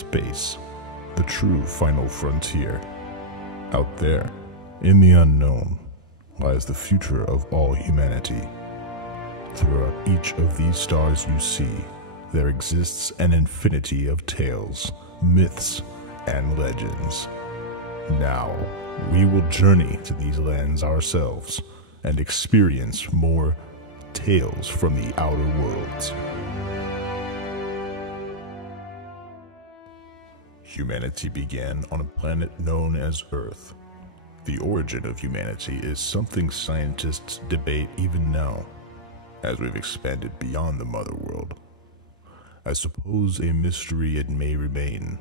Space, the true final frontier. Out there, in the unknown, lies the future of all humanity. Throughout each of these stars you see, there exists an infinity of tales, myths, and legends. Now, we will journey to these lands ourselves and experience more tales from the outer worlds. Humanity began on a planet known as Earth. The origin of humanity is something scientists debate even now, as we've expanded beyond the mother world. I suppose a mystery it may remain,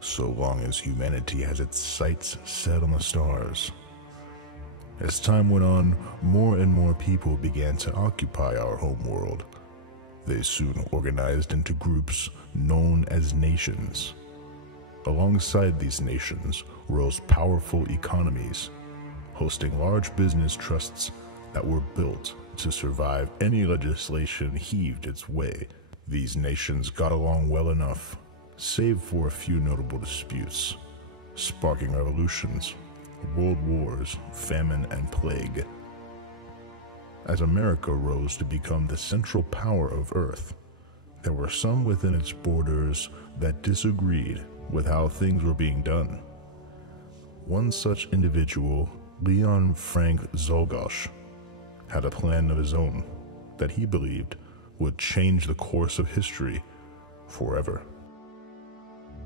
so long as humanity has its sights set on the stars. As time went on, more and more people began to occupy our home world. They soon organized into groups known as nations. Alongside these nations rose powerful economies, hosting large business trusts that were built to survive any legislation heaved its way. These nations got along well enough, save for a few notable disputes, sparking revolutions, world wars, famine, and plague. As America rose to become the central power of Earth, there were some within its borders that disagreed with how things were being done. One such individual, Leon Frank Czolgosz, had a plan of his own that he believed would change the course of history forever.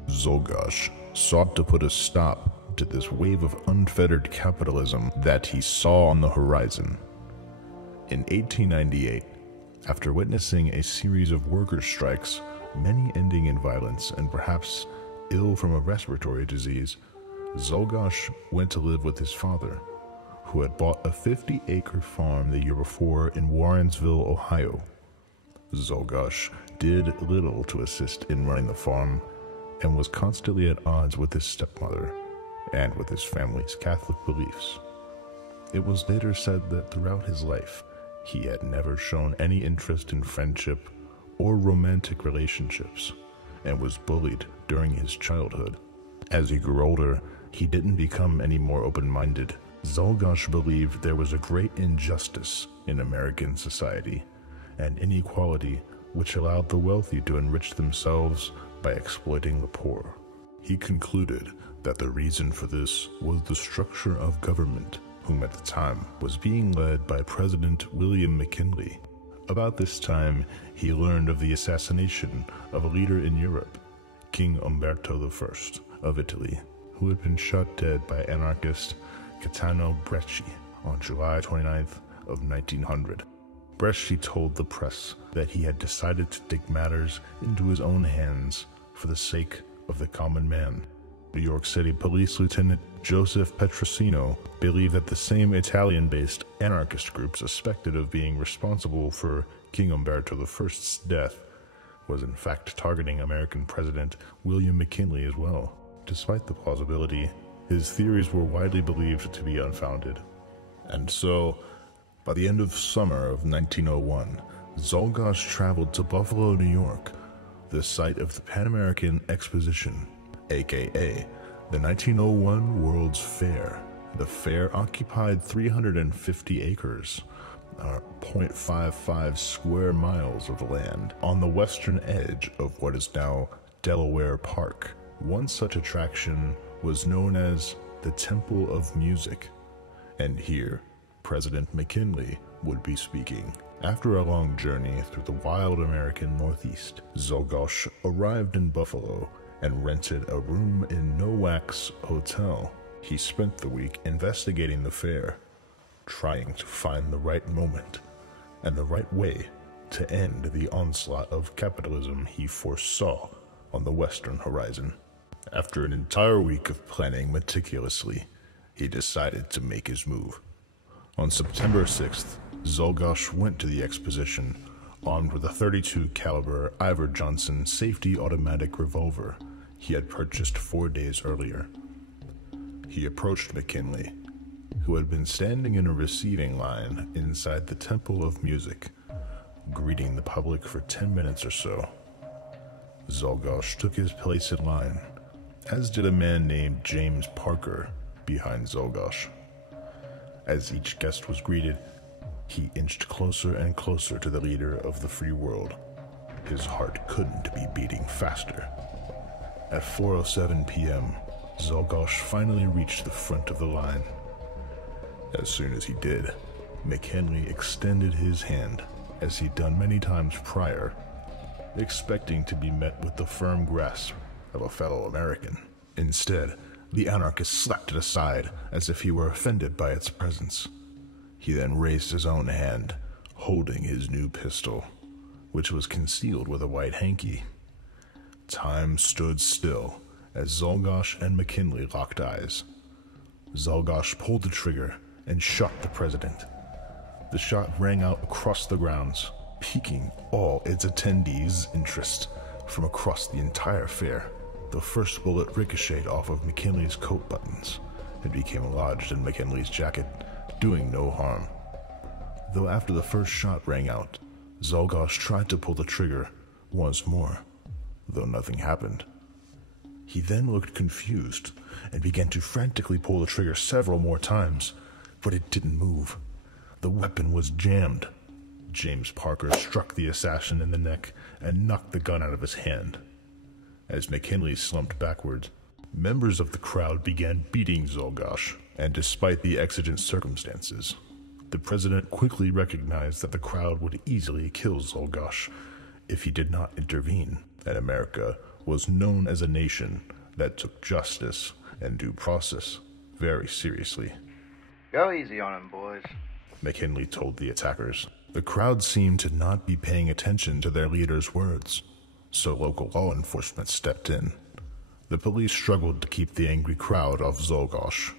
Czolgosz sought to put a stop to this wave of unfettered capitalism that he saw on the horizon. In 1898, after witnessing a series of worker strikes, many ending in violence and perhaps ill from a respiratory disease, Czolgosz went to live with his father, who had bought a 50-acre farm the year before in Warrensville, Ohio. Czolgosz did little to assist in running the farm and was constantly at odds with his stepmother and with his family's Catholic beliefs. It was later said that throughout his life, he had never shown any interest in friendship or romantic relationships, and was bullied during his childhood. As he grew older, he didn't become any more open-minded. Czolgosz believed there was a great injustice in American society, and inequality which allowed the wealthy to enrich themselves by exploiting the poor. He concluded that the reason for this was the structure of government, whom at the time was being led by President William McKinley. About this time, he learned of the assassination of a leader in Europe, King Umberto I of Italy, who had been shot dead by anarchist Gaetano Bresci on July 29th of 1900. Bresci told the press that he had decided to take matters into his own hands for the sake of the common man. New York City Police Lieutenant Joseph Petrosino believed that the same Italian-based anarchist group suspected of being responsible for King Umberto I's death was in fact targeting American President William McKinley as well. Despite the plausibility, his theories were widely believed to be unfounded. And so, by the end of summer of 1901, Czolgosz traveled to Buffalo, New York, the site of the Pan American Exposition, aka the 1901 World's Fair. The fair occupied 350 acres, 0.55 square miles of land, on the western edge of what is now Delaware Park. One such attraction was known as the Temple of Music, and here President McKinley would be speaking. After a long journey through the wild American Northeast, Czolgosz arrived in Buffalo and rented a room in Nowak's Hotel. He spent the week investigating the fair, trying to find the right moment and the right way to end the onslaught of capitalism he foresaw on the western horizon. After an entire week of planning meticulously, he decided to make his move. On September 6th, Czolgosz went to the exposition armed with a .32 caliber Iver Johnson safety automatic revolver he had purchased 4 days earlier. He approached McKinley, who had been standing in a receiving line inside the Temple of Music, greeting the public for 10 minutes or so. Czolgosz took his place in line, as did a man named James Parker behind Czolgosz. As each guest was greeted, he inched closer and closer to the leader of the free world. His heart couldn't be beating faster. At 4:07 p.m., Czolgosz finally reached the front of the line. As soon as he did, McKinley extended his hand, as he'd done many times prior, expecting to be met with the firm grasp of a fellow American. Instead, the anarchist slapped it aside as if he were offended by its presence. He then raised his own hand, holding his new pistol, which was concealed with a white hanky. Time stood still as Czolgosz and McKinley locked eyes. Czolgosz pulled the trigger and shot the president. The shot rang out across the grounds, piquing all its attendees' interest from across the entire fair. The first bullet ricocheted off of McKinley's coat buttons and became lodged in McKinley's jacket, doing no harm. Though after the first shot rang out, Czolgosz tried to pull the trigger once more, though nothing happened. He then looked confused and began to frantically pull the trigger several more times, but it didn't move. The weapon was jammed. James Parker struck the assassin in the neck and knocked the gun out of his hand. As McKinley slumped backwards, members of the crowd began beating Czolgosz, and despite the exigent circumstances, the president quickly recognized that the crowd would easily kill Czolgosz if he did not intervene, and America was known as a nation that took justice and due process very seriously. Go easy on him, boys, McKinley told the attackers. The crowd seemed to not be paying attention to their leader's words, so local law enforcement stepped in. The police struggled to keep the angry crowd off Czolgosz.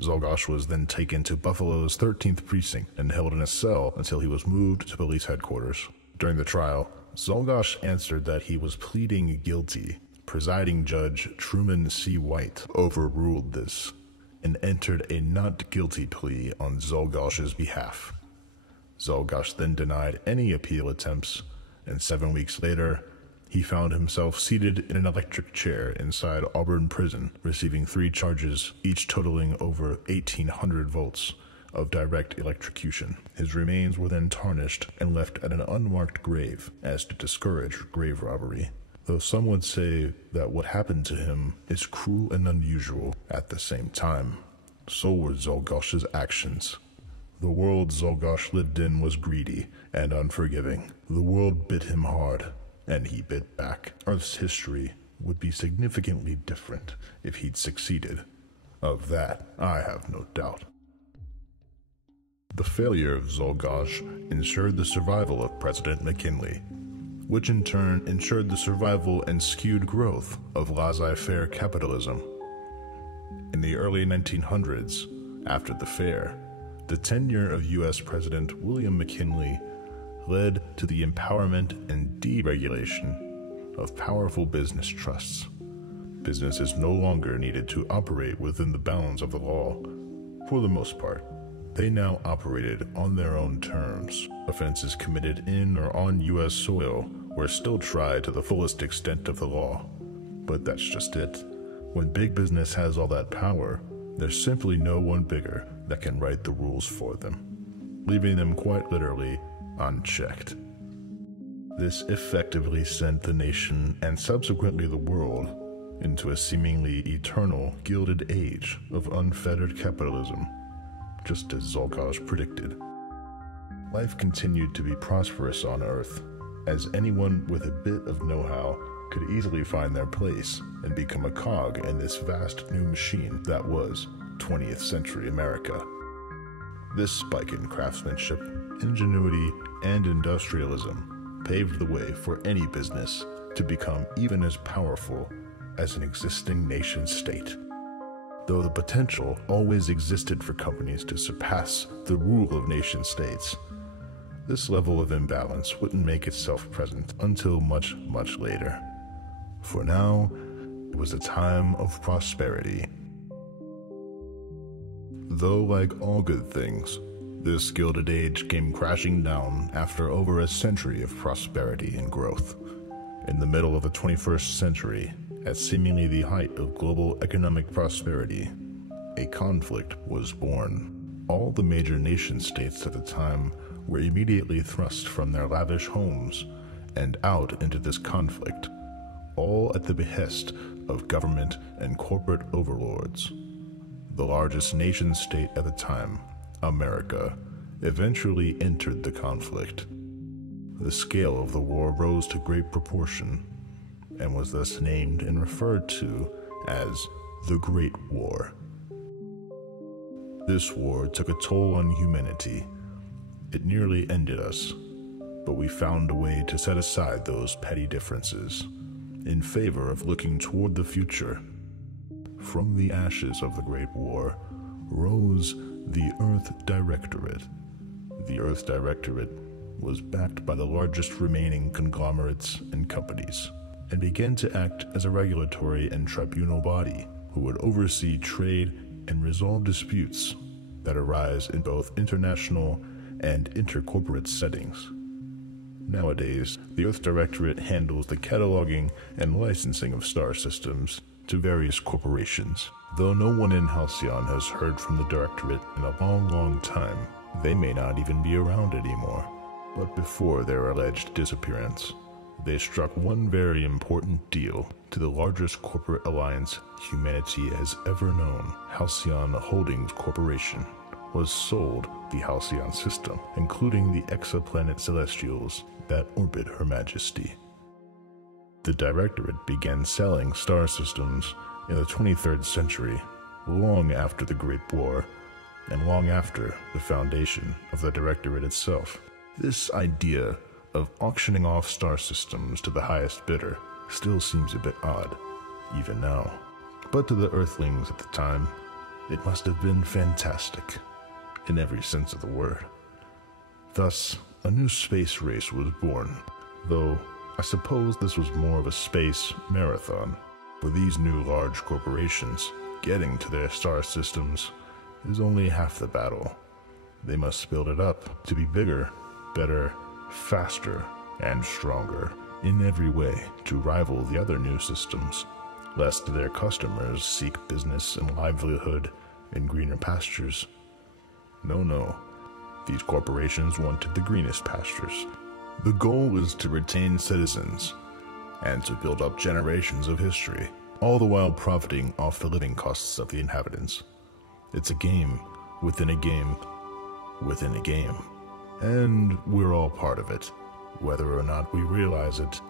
Czolgosz was then taken to Buffalo's 13th precinct and held in a cell until he was moved to police headquarters. During the trial, Czolgosz answered that he was pleading guilty. Presiding Judge Truman C. White overruled this and entered a not guilty plea on Czolgosz's behalf. Czolgosz then denied any appeal attempts, and 7 weeks later, he found himself seated in an electric chair inside Auburn Prison, receiving 3 charges, each totaling over 1,800 volts of direct electrocution. His remains were then tarnished and left at an unmarked grave, as to discourage grave robbery, though some would say that what happened to him is cruel and unusual at the same time. So were Czolgosz's actions. The world Czolgosz lived in was greedy and unforgiving. The world bit him hard, and he bit back. Earth's history would be significantly different if he'd succeeded. Of that, I have no doubt. The failure of Czolgosz ensured the survival of President McKinley, which in turn ensured the survival and skewed growth of laissez-faire capitalism. In the early 1900s, after the fair, the tenure of U.S. President William McKinley led to the empowerment and deregulation of powerful business trusts. Businesses no longer needed to operate within the bounds of the law. For the most part, they now operated on their own terms. Offenses committed in or on U.S. soil were still tried to the fullest extent of the law. But that's just it. When big business has all that power, there's simply no one bigger that can write the rules for them, leaving them quite literally unchecked. This effectively sent the nation and subsequently the world into a seemingly eternal gilded age of unfettered capitalism, just as Czolgosz predicted. Life continued to be prosperous on Earth, as anyone with a bit of know-how could easily find their place and become a cog in this vast new machine that was 20th century America. This spike in craftsmanship, ingenuity, and industrialism paved the way for any business to become even as powerful as an existing nation-state. Though the potential always existed for companies to surpass the rule of nation-states, this level of imbalance wouldn't make itself present until much, much later. For now, it was a time of prosperity. Though, like all good things, this Gilded Age came crashing down after over a century of prosperity and growth. In the middle of the 21st century, at seemingly the height of global economic prosperity, a conflict was born. All the major nation-states at the time were immediately thrust from their lavish homes and out into this conflict, all at the behest of government and corporate overlords. The largest nation-state at the time, America, eventually entered the conflict. The scale of the war rose to great proportion, and was thus named and referred to as the Great War. This war took a toll on humanity. It nearly ended us, but we found a way to set aside those petty differences in favor of looking toward the future. From the ashes of the Great War rose the Earth Directorate. The Earth Directorate was backed by the largest remaining conglomerates and companies, and began to act as a regulatory and tribunal body who would oversee trade and resolve disputes that arise in both international and intercorporate settings. Nowadays, the Earth Directorate handles the cataloging and licensing of star systems to various corporations. Though no one in Halcyon has heard from the Directorate in a long time, they may not even be around anymore. But before their alleged disappearance, they struck one very important deal to the largest corporate alliance humanity has ever known. Halcyon Holdings Corporation was sold the Halcyon system, including the exoplanet celestials that orbit Her Majesty. The Directorate began selling star systems in the 23rd century, long after the Great War, and long after the foundation of the Directorate itself. This idea of auctioning off star systems to the highest bidder still seems a bit odd, even now. But to the Earthlings at the time, it must have been fantastic, in every sense of the word. Thus, a new space race was born, though I suppose this was more of a space marathon. For these new large corporations, getting to their star systems is only half the battle. They must build it up to be bigger, better, faster, and stronger in every way to rival the other new systems, lest their customers seek business and livelihood in greener pastures. No, these corporations wanted the greenest pastures. The goal is to retain citizens and to build up generations of history, all the while profiting off the living costs of the inhabitants. It's a game within a game within a game, and we're all part of it, whether or not we realize it,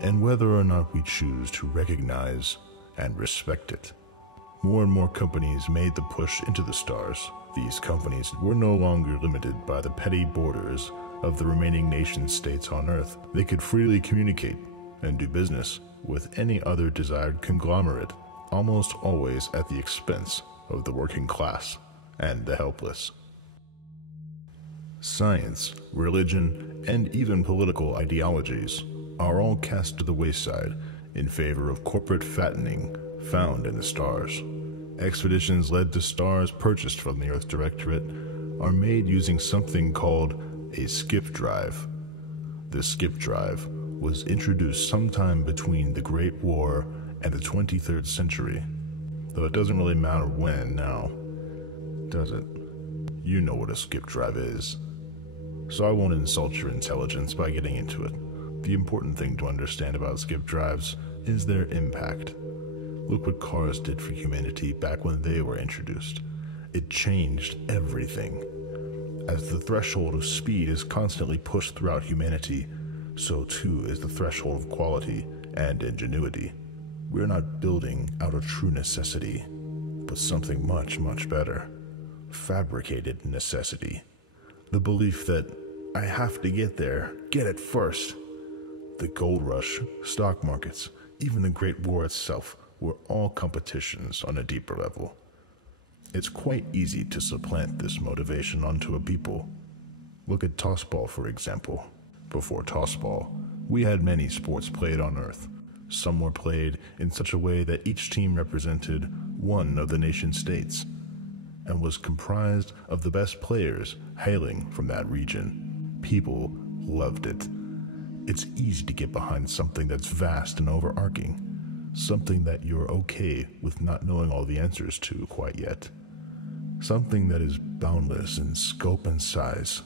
and whether or not we choose to recognize and respect it. More and more companies made the push into the stars. These companies were no longer limited by the petty borders of the remaining nation-states on Earth. They could freely communicate and do business with any other desired conglomerate, almost always at the expense of the working class and the helpless. Science, religion, and even political ideologies are all cast to the wayside in favor of corporate fattening found in the stars. Expeditions led to stars purchased from the Earth Directorate are made using something called a skip drive. The skip drive was introduced sometime between the Great War and the 23rd century, though it doesn't really matter when now, does it? You know what a skip drive is, so I won't insult your intelligence by getting into it. The important thing to understand about skip drives is their impact. Look what cars did for humanity back when they were introduced. It changed everything. As the threshold of speed is constantly pushed throughout humanity, so too is the threshold of quality and ingenuity. We're not building out of true necessity, but something much, much better. Fabricated necessity. The belief that I have to get there, get it first. The gold rush, stock markets, even the Great War itself were all competitions on a deeper level. It's quite easy to supplant this motivation onto a people. Look at tossball, for example. Before tossball, we had many sports played on Earth. Some were played in such a way that each team represented one of the nation-states and was comprised of the best players hailing from that region. People loved it. It's easy to get behind something that's vast and overarching, something that you're okay with not knowing all the answers to quite yet. Something that is boundless in scope and size.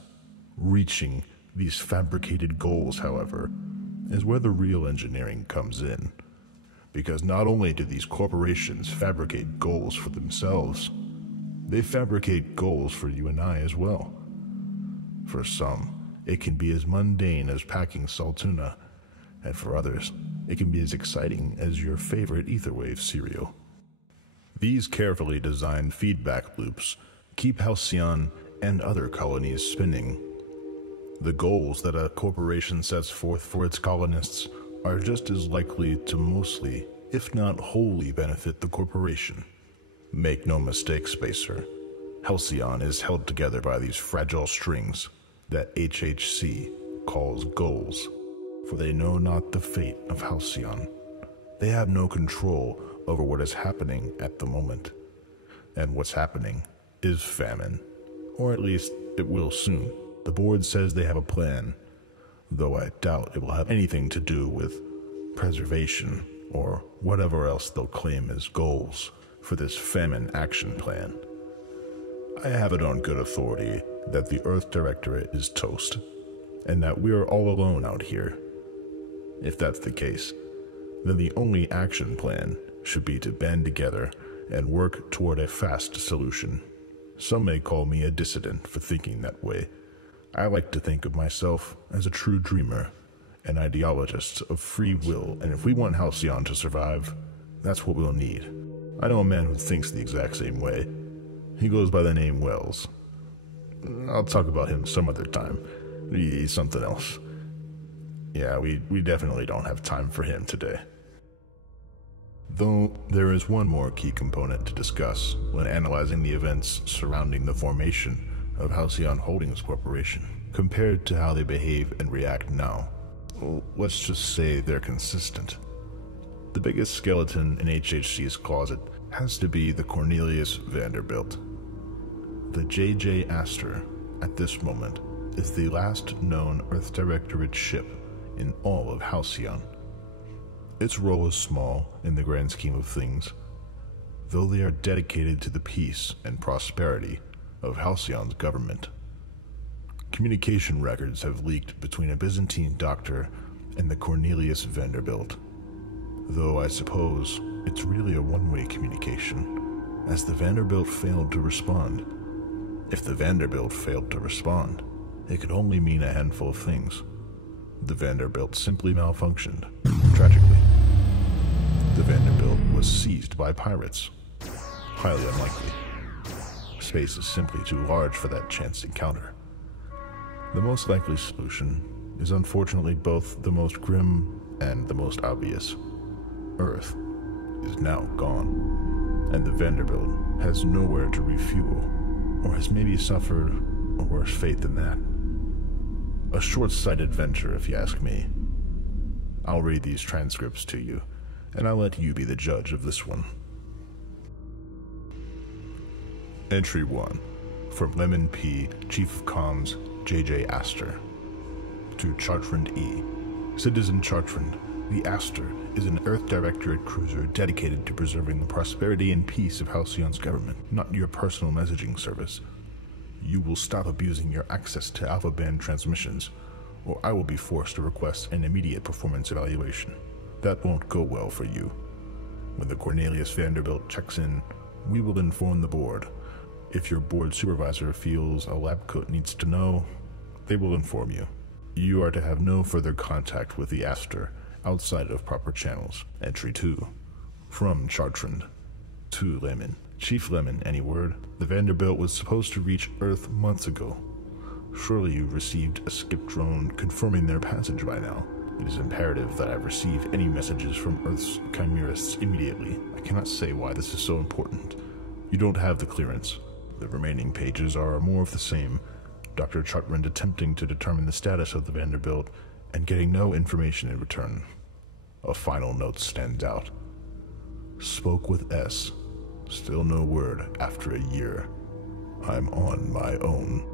Reaching these fabricated goals, however, is where the real engineering comes in. Because not only do these corporations fabricate goals for themselves, they fabricate goals for you and I as well. For some, it can be as mundane as packing saltuna, and for others, it can be as exciting as your favorite etherwave cereal. These carefully designed feedback loops keep Halcyon and other colonies spinning. The goals that a corporation sets forth for its colonists are just as likely to mostly, if not wholly, benefit the corporation. Make no mistake, Spacer, Halcyon is held together by these fragile strings that HHC calls goals, for they know not the fate of Halcyon. They have no control over what is happening at the moment, and what's happening is famine, or at least it will soon. The board says they have a plan, though I doubt it will have anything to do with preservation or whatever else they'll claim as goals for this famine action plan. I have it on good authority that the Earth Directorate is toast, and that we're all alone out here. If that's the case, then the only action plan should be to band together and work toward a fast solution. Some may call me a dissident for thinking that way. I like to think of myself as a true dreamer, an ideologist of free will, and if we want Halcyon to survive, that's what we'll need. I know a man who thinks the exact same way. He goes by the name Wells. I'll talk about him some other time. He's something else. Yeah, we definitely don't have time for him today. Though there is one more key component to discuss when analyzing the events surrounding the formation of Halcyon Holdings Corporation, compared to how they behave and react now. Well, let's just say they're consistent. The biggest skeleton in HHC's closet has to be the Cornelius Vanderbilt. The J.J. Astor, at this moment, is the last known Earth Directorate ship in all of Halcyon. Its role is small in the grand scheme of things, though they are dedicated to the peace and prosperity of Halcyon's government. Communication records have leaked between a Byzantine doctor and the Cornelius Vanderbilt, though I suppose it's really a one-way communication, as the Vanderbilt failed to respond. If the Vanderbilt failed to respond, it could only mean a handful of things. The Vanderbilt simply malfunctioned, tragically. The Vanderbilt was seized by pirates. Highly unlikely. Space is simply too large for that chance encounter. The most likely solution is unfortunately both the most grim and the most obvious. Earth is now gone, and the Vanderbilt has nowhere to refuel, or has maybe suffered a worse fate than that. A short-sighted venture, if you ask me. I'll read these transcripts to you, and I'll let you be the judge of this one. Entry 1. From Lemon P, Chief of Comms, J.J. Astor. To Chartrand E. Citizen Chartrand, the Astor is an Earth Directorate cruiser dedicated to preserving the prosperity and peace of Halcyon's government, not your personal messaging service. You will stop abusing your access to Alpha Band transmissions, or I will be forced to request an immediate performance evaluation. That won't go well for you. When the Cornelius Vanderbilt checks in, we will inform the board. If your board supervisor feels a lab coat needs to know, they will inform you. You are to have no further contact with the Astor outside of proper channels. Entry 2. From Chartrand. To Lemon. Chief Lemon, any word? The Vanderbilt was supposed to reach Earth months ago. Surely you received a skip drone confirming their passage by now. It is imperative that I receive any messages from Earth's chimerists immediately. I cannot say why this is so important. You don't have the clearance. The remaining pages are more of the same. Dr. Chartrand attempting to determine the status of the Vanderbilt and getting no information in return. A final note stands out. Spoke with S. Still no word after a year. I'm on my own.